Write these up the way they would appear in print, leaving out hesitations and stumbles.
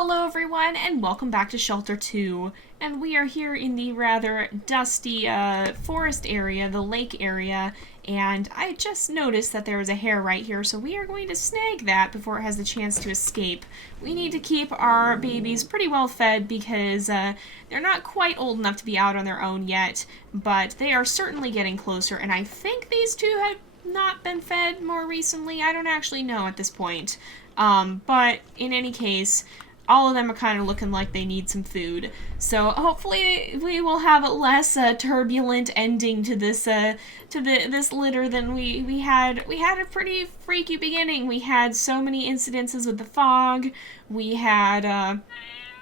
Hello everyone and welcome back to Shelter 2, and we are here in the rather dusty forest area, the lake area, and I just noticed that there was a hare right here, so we are going to snag that before it has the chance to escape. We need to keep our babies pretty well fed because they're not quite old enough to be out on their own yet, but they are certainly getting closer, and I think these two have not been fed more recently. I don't actually know at this point, but in any case, all of them are kind of looking like they need some food. So hopefully we will have a less turbulent ending to this this litter than we had. We had a pretty freaky beginning. We had so many incidences with the fog. We had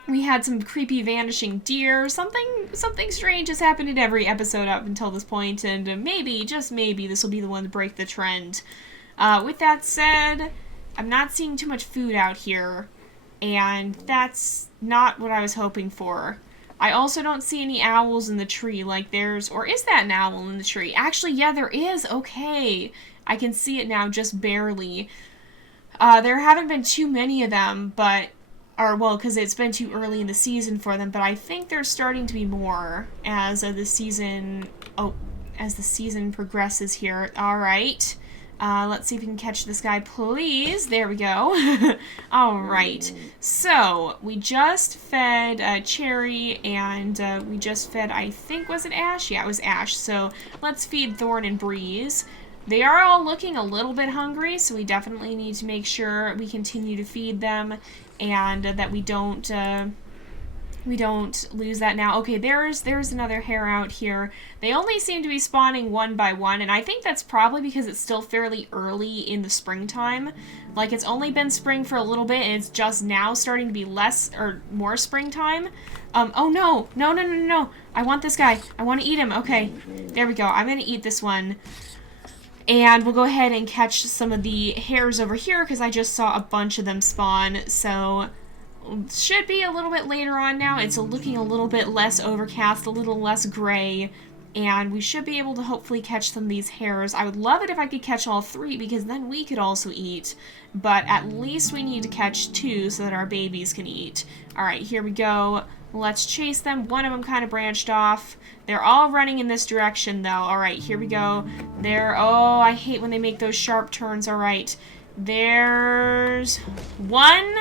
some creepy vanishing deer. Something strange has happened in every episode up until this point, and maybe, just maybe, this will be the one to break the trend. With that said, I'm not seeing too much food out here, and that's not what I was hoping for. I also don't see any owls in the tree like there's... Or is that an owl in the tree? Actually, yeah, there is. Okay. I can see it now, just barely. There haven't been too many of them, but... well, because it's been too early in the season for them, but I think there's starting to be more as the season... as the season progresses here. Alright. Let's see if we can catch this guy, please. There we go. Alright. So, we just fed Cherry, and we just fed, I think, was it Ash? Yeah, it was Ash. So, let's feed Thorn and Breeze. They are all looking a little bit hungry, so we definitely need to make sure we continue to feed them, and that we don't lose that now. Okay, there's another hare out here. They only seem to be spawning one by one, and I think that's probably because it's still fairly early in the springtime. Like, it's only been spring for a little bit, and it's just now starting to be less or more springtime. Oh no. No. I want this guy. I want to eat him. Okay, there we go. I'm going to eat this one. And we'll go ahead and catch some of the hares over here, because I just saw a bunch of them spawn, so... Should be a little bit later on now. It's looking a little bit less overcast, a little less gray, and we should be able to hopefully catch some of these hares. I would love it if I could catch all three, because then we could also eat, but at least we need to catch two so that our babies can eat. Alright, here we go. Let's chase them. One of them kind of branched off. They're all running in this direction, though. Alright, here we go. Oh, I hate when they make those sharp turns. Alright, there's one.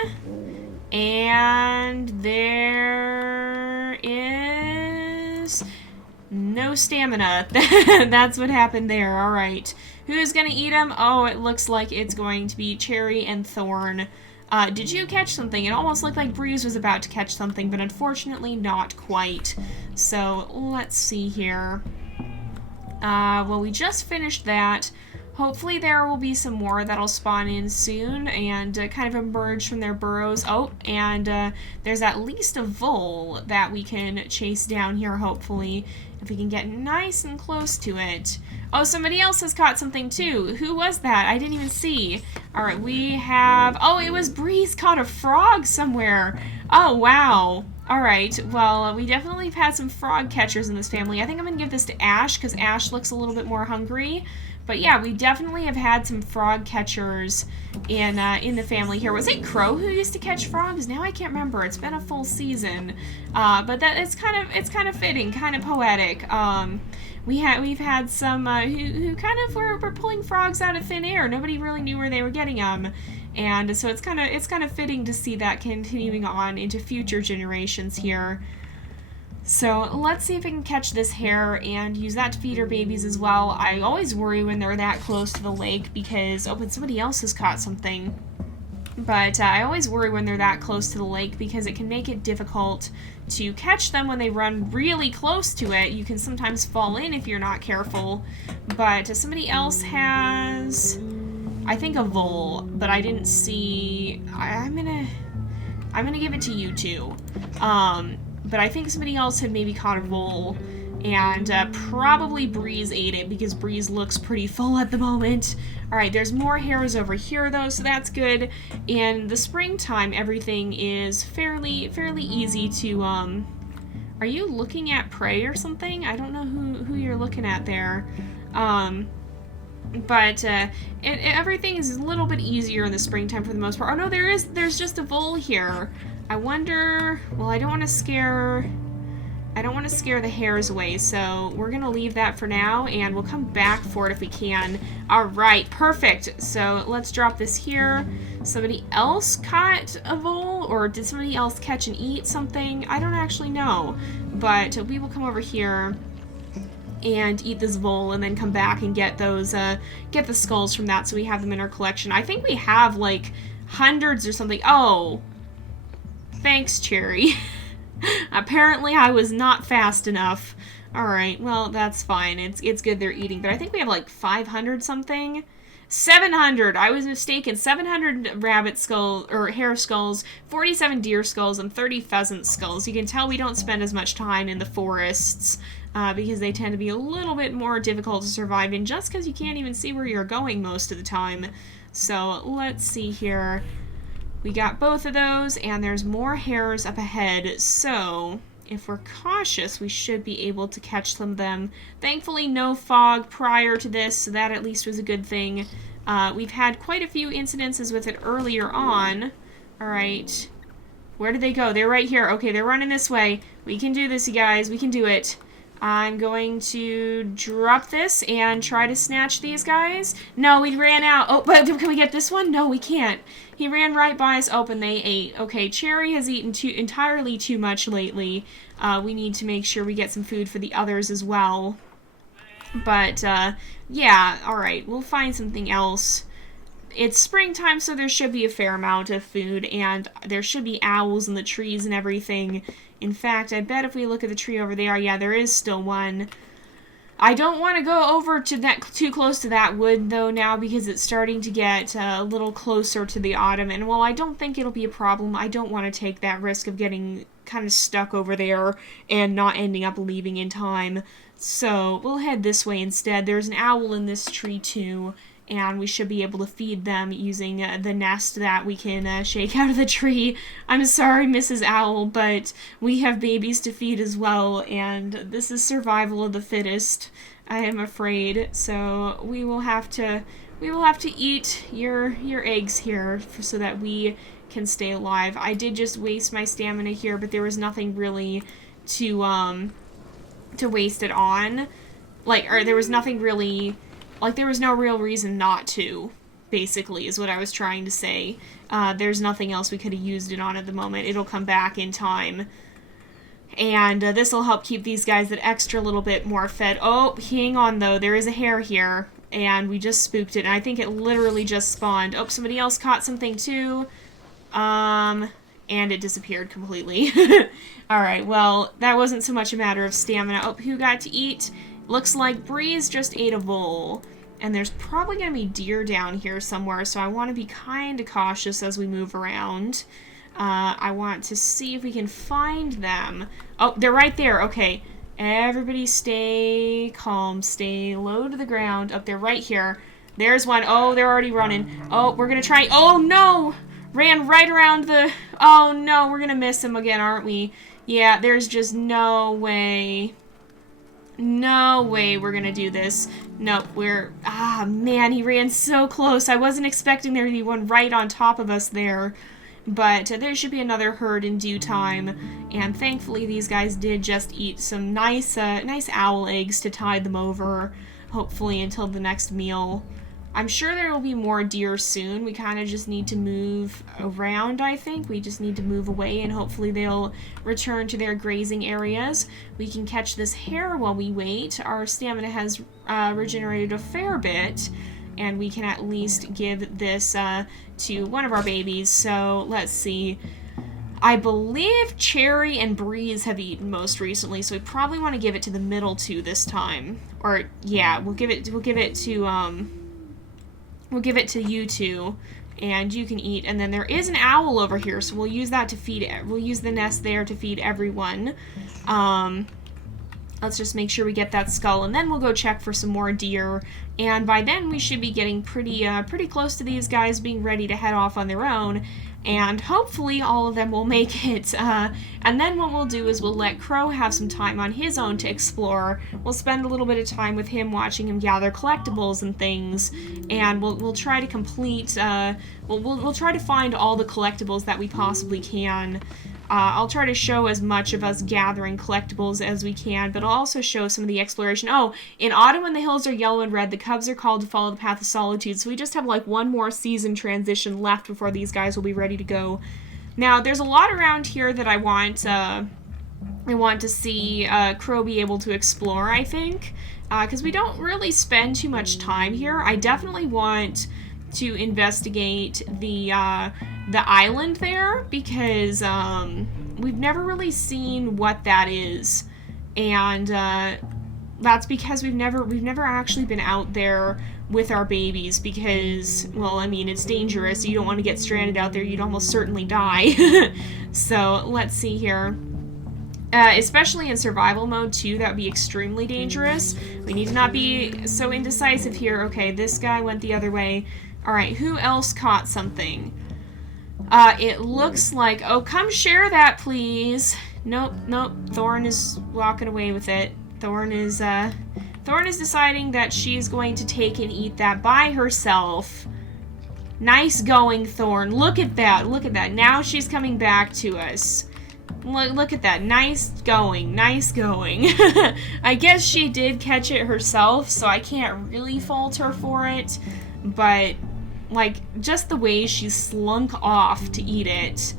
And there is no stamina. That's what happened there. Alright. Who's gonna eat him? Oh, it looks like it's going to be Cherry and Thorn. Did you catch something? It almost looked like Breeze was about to catch something, but unfortunately not quite. So, let's see here. Well, we just finished that. Hopefully there will be some more that'll spawn in soon and kind of emerge from their burrows. Oh, and there's at least a vole that we can chase down here, hopefully, if we can get nice and close to it. Oh, somebody else has caught something too. Who was that? I didn't even see. Alright, we have... Oh, it was Breeze caught a frog somewhere. Oh, wow. Alright, well, we definitely have had some frog catchers in this family. I think I'm going to give this to Ash, because Ash looks a little bit more hungry. But yeah, we definitely have had some frog catchers in the family here. Was it Crow who used to catch frogs? Now I can't remember. It's been a full season, but that it's kind of fitting, kind of poetic. We've had some who kind of were pulling frogs out of thin air. Nobody really knew where they were getting them, and so it's kind of fitting to see that continuing on into future generations here. So let's see if we can catch this hare and use that to feed our babies as well. I always worry when they're that close to the lake because, oh, but somebody else has caught something. But I always worry when they're that close to the lake because it can make it difficult to catch them when they run really close to it. You can sometimes fall in if you're not careful. But somebody else has, I think, a vole, but I didn't see. I'm gonna give it to you two. But I think somebody else had maybe caught a vole, and probably Breeze ate it because Breeze looks pretty full at the moment. Alright, there's more hares over here though, so that's good. In the springtime, everything is fairly easy to, are you looking at prey or something? I don't know who you're looking at there. But everything is a little bit easier in the springtime for the most part. Oh no, there's just a vole here. I wonder, well, I don't want to scare the hares away, so we're gonna leave that for now, and we'll come back for it if we can. Alright, perfect. So let's drop this here. Somebody else caught a vole, or did somebody else catch and eat something? I don't actually know, but we will come over here and eat this vole, and then come back and get those, get the skulls from that, so we have them in our collection. I think we have, like, hundreds or something. Oh, thanks, Cherry. Apparently I was not fast enough. Alright, well, that's fine. It's good they're eating, but I think we have, like, 500 something. 700! I was mistaken. 700 rabbit skull, or hare skulls, 47 deer skulls, and 30 pheasant skulls. You can tell we don't spend as much time in the forests, because they tend to be a little bit more difficult to survive in, just because you can't even see where you're going most of the time. So, let's see here. We got both of those, and there's more hares up ahead, so if we're cautious, we should be able to catch some of them. Thankfully, no fog prior to this, so that at least was a good thing. We've had quite a few incidences with it earlier on. Alright. Where did they go? They're right here. Okay, they're running this way. We can do this, you guys. We can do it. I'm going to drop this and try to snatch these guys. No, we ran out. Oh, but can we get this one? No, we can't. He ran right by us. Oh, and they ate. Okay, Cherry has eaten entirely too much lately. We need to make sure we get some food for the others as well. But, yeah, alright. We'll find something else. It's springtime, so there should be a fair amount of food, and there should be owls in the trees and everything. In fact, I bet if we look at the tree over there, yeah, there is still one. I don't want to go over to too close to that wood, though, now, because it's starting to get a little closer to the autumn, and while I don't think it'll be a problem, I don't want to take that risk of getting kind of stuck over there and not ending up leaving in time. So, we'll head this way instead. There's an owl in this tree, too, and we should be able to feed them using the nest that we can shake out of the tree. I'm sorry, Mrs. Owl, but we have babies to feed as well, and this is survival of the fittest, I am afraid. So we will have to eat your eggs here so that we can stay alive. I did just waste my stamina here, but there was nothing really to waste it on. There was nothing really. There was no real reason not to, basically, is what I was trying to say. There's nothing else we could have used it on at the moment. It'll come back in time. And this will help keep these guys that extra little bit more fed. Oh, hang on, though. There is a hare here, and we just spooked it, and I think it literally just spawned. Oh, somebody else caught something, too. And it disappeared completely. Alright, well, that wasn't so much a matter of stamina. Oh, who got to eat? Looks like Breeze just ate a vole, and there's probably going to be deer down here somewhere, so I want to be kind of cautious as we move around. I want to see if we can find them. Oh, they're right there. Okay, everybody stay calm, stay low to the ground. Oh, they're right here. There's one. Oh, they're already running. Oh, we're going to try. Oh, no! Ran right around the... Oh, no, we're going to miss him again, aren't we? Yeah, there's just no way... No way we're gonna do this. Nope, man, he ran so close. I wasn't expecting there to be one right on top of us there. But there should be another herd in due time. And thankfully these guys did just eat some nice owl eggs to tide them over, hopefully until the next meal. I'm sure there will be more deer soon. We kind of just need to move around, I think. We just need to move away, and hopefully they'll return to their grazing areas. We can catch this hare while we wait. Our stamina has regenerated a fair bit, and we can at least give this to one of our babies. So, let's see. I believe Cherry and Breeze have eaten most recently, so we probably want to give it to the middle two this time. Or, yeah, we'll give it to you two, and you can eat. And then there is an owl over here, so we'll use that to feed. We'll use the nest there to feed everyone. Let's just make sure we get that skull, and then we'll go check for some more deer. And by then, we should be getting pretty close to these guys being ready to head off on their own. and hopefully all of them will make it. And then what we'll do is we'll let Crow have some time on his own to explore. We'll spend a little bit of time with him, watching him gather collectibles and things, and we'll try to complete. We'll try to find all the collectibles that we possibly can. I'll try to show as much of us gathering collectibles as we can, but I'll also show some of the exploration. Oh, in autumn when the hills are yellow and red, the cubs are called to follow the path of solitude, so we just have like one more season transition left before these guys will be ready to go. Now, there's a lot around here that I want to see Crow be able to explore, I think, because we don't really spend too much time here. I definitely want to investigate the island there, because we've never really seen what that is, and that's because we've never actually been out there with our babies, because, well, I mean, it's dangerous. You don't want to get stranded out there. You'd almost certainly die. So let's see here. Especially in survival mode too, that would be extremely dangerous. We need to not be so indecisive here. Okay, this guy went the other way. Alright, who else caught something? It looks like... Oh, come share that, please. Nope. Thorn is walking away with it. Thorn is deciding that she's going to take and eat that by herself. Nice going, Thorn. Look at that. Now she's coming back to us. Look at that. Nice going. I guess she did catch it herself, so I can't really fault her for it. But... like, just the way she slunk off to eat it.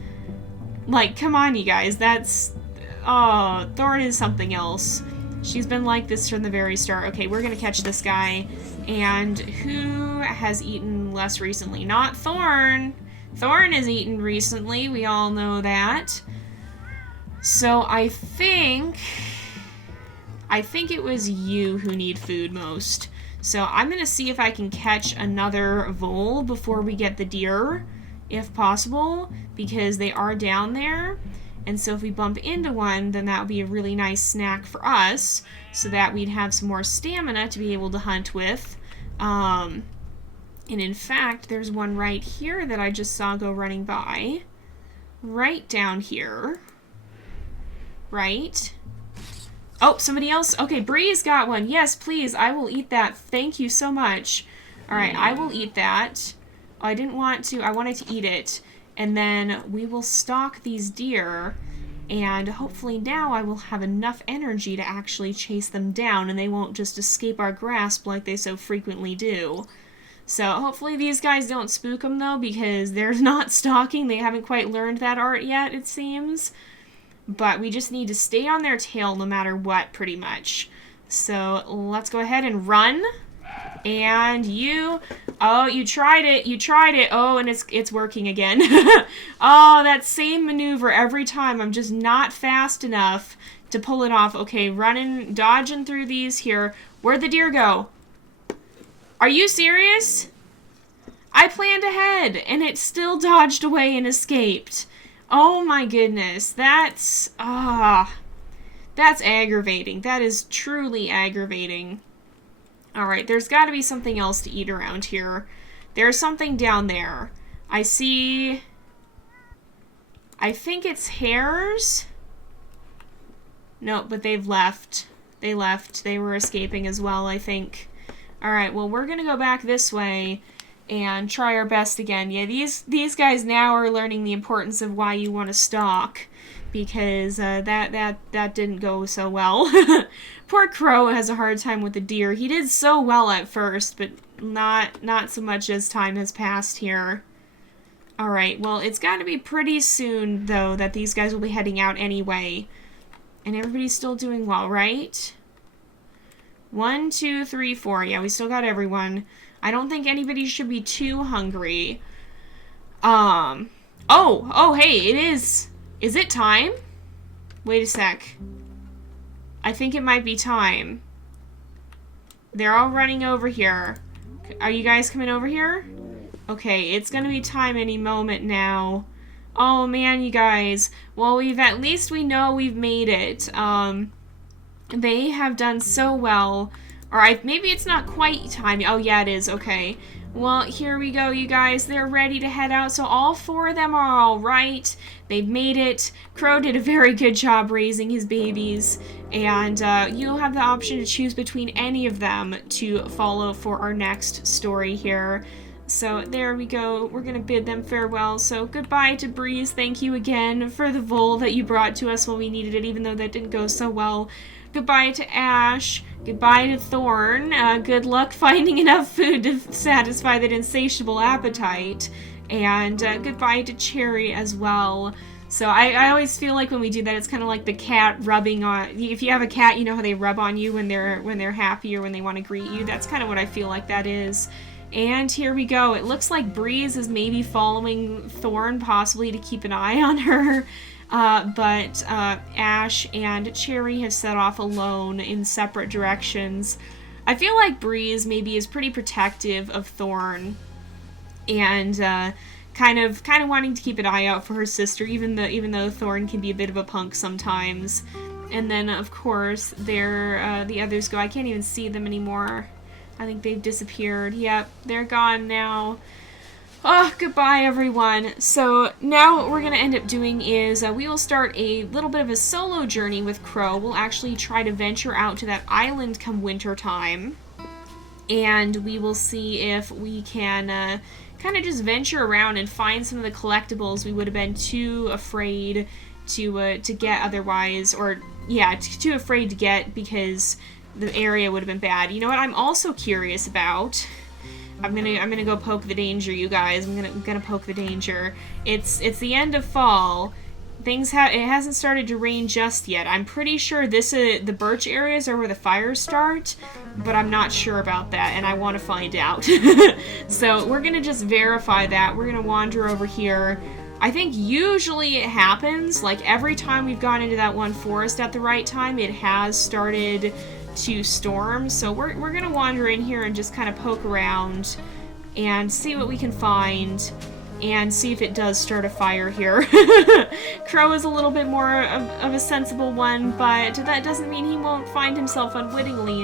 Like, come on, you guys, that's... Oh, Thorn is something else. She's been like this from the very start. Okay, we're gonna catch this guy. And who has eaten less recently? Not Thorn. Thorn has eaten recently, we all know that. So I think it was you who need food most. So I'm going to see if I can catch another vole before we get the deer, if possible, because they are down there. And so if we bump into one, then that would be a really nice snack for us, so that we'd have some more stamina to be able to hunt with. And in fact, there's one right here that I just saw go running by. Right down here. Right? Oh, somebody else? Okay, Bree's got one. Yes, please, I will eat that. Thank you so much. Alright, I will eat that. Oh, I didn't want to. I wanted to eat it. And then we will stalk these deer, and hopefully now I will have enough energy to actually chase them down, and they won't just escape our grasp like they so frequently do. So hopefully these guys don't spook them, though, because they're not stalking. They haven't quite learned that art yet, it seems. But we just need to stay on their tail no matter what, pretty much. So let's go ahead and run. And you... Oh, you tried it. Oh, and it's working again. Oh, that same maneuver every time. I'm just not fast enough to pull it off. Okay, running, dodging through these here. Where'd the deer go? Are you serious? I planned ahead, and it still dodged away and escaped. Oh my goodness, that's aggravating. That is truly aggravating. Alright, there's got to be something else to eat around here. There's something down there. I see... I think it's hares? No, but they've left. They left. They were escaping as well, I think. Alright, well, we're gonna go back this way and try our best again. Yeah, these guys now are learning the importance of why you want to stalk, because that didn't go so well. Poor Crow has a hard time with the deer. He did so well at first, but not so much as time has passed here. Alright, well, it's got to be pretty soon, though, that these guys will be heading out anyway. And everybody's still doing well, right? 1, 2, 3, 4. Yeah, we still got everyone. I don't think anybody should be too hungry. Oh, hey, it is. Is it time? Wait a sec. I think it might be time. They're all running over here. Are you guys coming over here? Okay, it's gonna be time any moment now. Oh man, you guys. Well, at least we know we've made it. They have done so well. Alright, maybe it's not quite time. Oh yeah, it is. Okay. Well, here we go, you guys. They're ready to head out. So all 4 of them are all right. They've made it. Crow did a very good job raising his babies. And you'll have the option to choose between any of them to follow for our next story here. So there we go. We're going to bid them farewell. So goodbye to Breeze. Thank you again for the vole that you brought to us when we needed it, even though that didn't go so well. Goodbye to Ash. Goodbye to Thorn. Good luck finding enough food to satisfy that insatiable appetite. And goodbye to Cherry as well. So I always feel like when we do that, it's kind of like the cat rubbing on. If you have a cat, you know how they rub on you when they're happy or when they want to greet you. That's kind of what I feel like that is. And here we go. It looks like Breeze is maybe following Thorn, possibly to keep an eye on her. But Ash and Cherry have set off alone in separate directions. I feel like Breeze maybe is pretty protective of Thorn, and kind of wanting to keep an eye out for her sister, even though Thorn can be a bit of a punk sometimes. And then of course the others go. I can't even see them anymore. I think they've disappeared. Yep, they're gone now. Oh, goodbye, everyone. So now what we're going to end up doing is we will start a little bit of a solo journey with Crow. We'll actually try to venture out to that island come winter time. And we will see if we can kind of just venture around and find some of the collectibles we would have been too afraid to get otherwise. Or, yeah, too afraid to get because the area would have been bad. You know what I'm also curious about? I'm gonna go poke the danger, you guys. I'm gonna poke the danger. It's the end of fall. It hasn't started to rain just yet. I'm pretty sure the birch areas are where the fires start, but I'm not sure about that, and I want to find out. So we're gonna just verify that. We're gonna wander over here. I think usually it happens, like every time we've gone into that one forest at the right time, it has started to storm. So we're gonna wander in here and just kind of poke around and see what we can find and see if it does start a fire here. Crow is a little bit more of a sensible one, but that doesn't mean he won't find himself unwittingly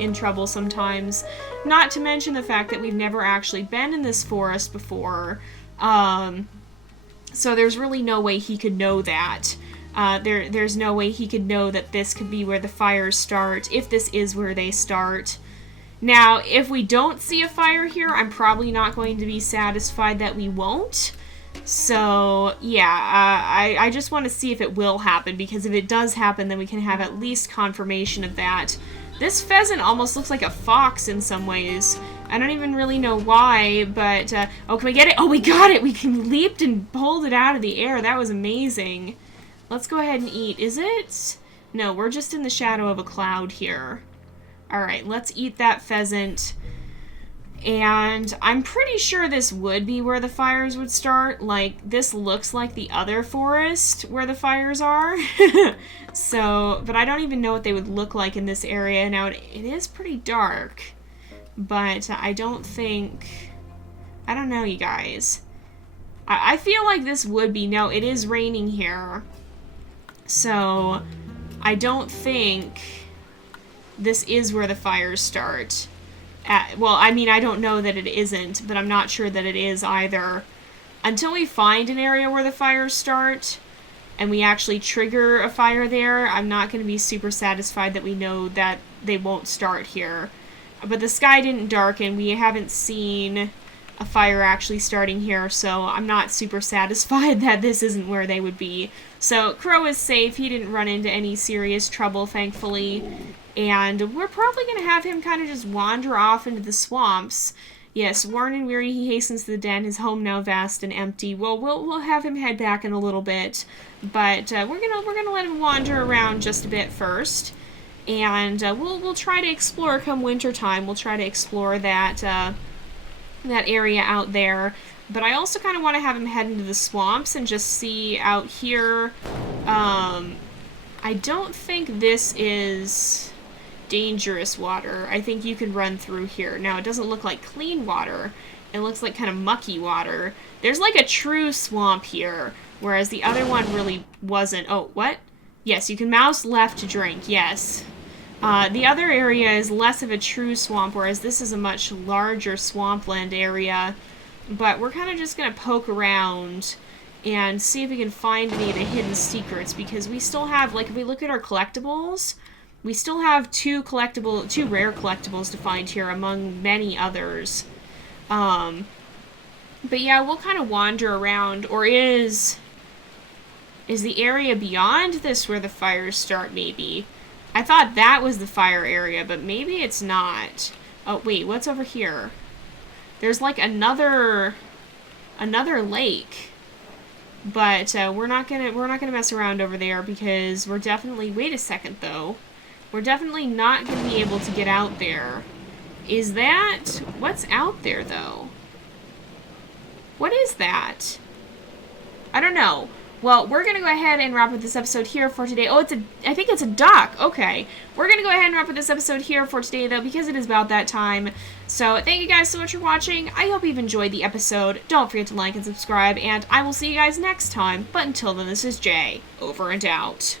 in trouble sometimes. Not to mention the fact that we've never actually been in this forest before, so there's really no way he could know that. There's no way he could know that this could be where the fires start, if this is where they start. Now, if we don't see a fire here, I'm probably not going to be satisfied that we won't. So, yeah, I just want to see if it will happen, because if it does happen, then we can have at least confirmation of that. This pheasant almost looks like a fox in some ways. I don't even really know why, but, oh, can we get it? Oh, we got it! We leaped and pulled it out of the air. That was amazing. Let's go ahead and eat. Is it? No, we're just in the shadow of a cloud here. Alright, let's eat that pheasant. And I'm pretty sure this would be where the fires would start. Like, this looks like the other forest where the fires are. So, but I don't even know what they would look like in this area. Now, it is pretty dark. But I don't think... I don't know, you guys. I feel like this would be... No, it is raining here. So, I don't think this is where the fires start. Well, I mean, I don't know that it isn't, but I'm not sure that it is either. Until we find an area where the fires start, and we actually trigger a fire there, I'm not going to be super satisfied that we know that they won't start here. But the sky didn't darken, we haven't seen a fire actually starting here, so I'm not super satisfied that this isn't where they would be. So Crow is safe. He didn't run into any serious trouble, thankfully. And we're probably going to have him kind of just wander off into the swamps. Yes, worn and weary, he hastens to the den, his home now vast and empty. Well, we'll have him head back in a little bit, but we're gonna let him wander around just a bit first. And we'll try to explore come winter time. We'll try to explore that that area out there. But I also kind of want to have him head into the swamps and just see out here. I don't think this is dangerous water. I think you can run through here. Now, it doesn't look like clean water. It looks like kind of mucky water. There's like a true swamp here, whereas the other one really wasn't. Oh, what? Yes, you can mouse left to drink, yes. The other area is less of a true swamp, whereas this is a much larger swampland area. But we're kind of just going to poke around and see if we can find any of the hidden secrets, because we still have, like, if we look at our collectibles, we still have two rare collectibles to find here among many others. But yeah, we'll kind of wander around. Or is the area beyond this where the fires start, maybe? I thought that was the fire area, but maybe it's not. Oh, wait, what's over here? There's like another lake. But we're not gonna mess around over there, because we're definitely, wait a second though. We're definitely not gonna be able to get out there. Is that, what's out there though? What is that? I don't know. Well, we're going to go ahead and wrap up this episode here for today. Oh, I think it's a duck. Okay. We're going to go ahead and wrap up this episode here for today, though, because it is about that time. So, thank you guys so much for watching. I hope you've enjoyed the episode. Don't forget to like and subscribe, and I will see you guys next time. But until then, this is Jay. Over and out.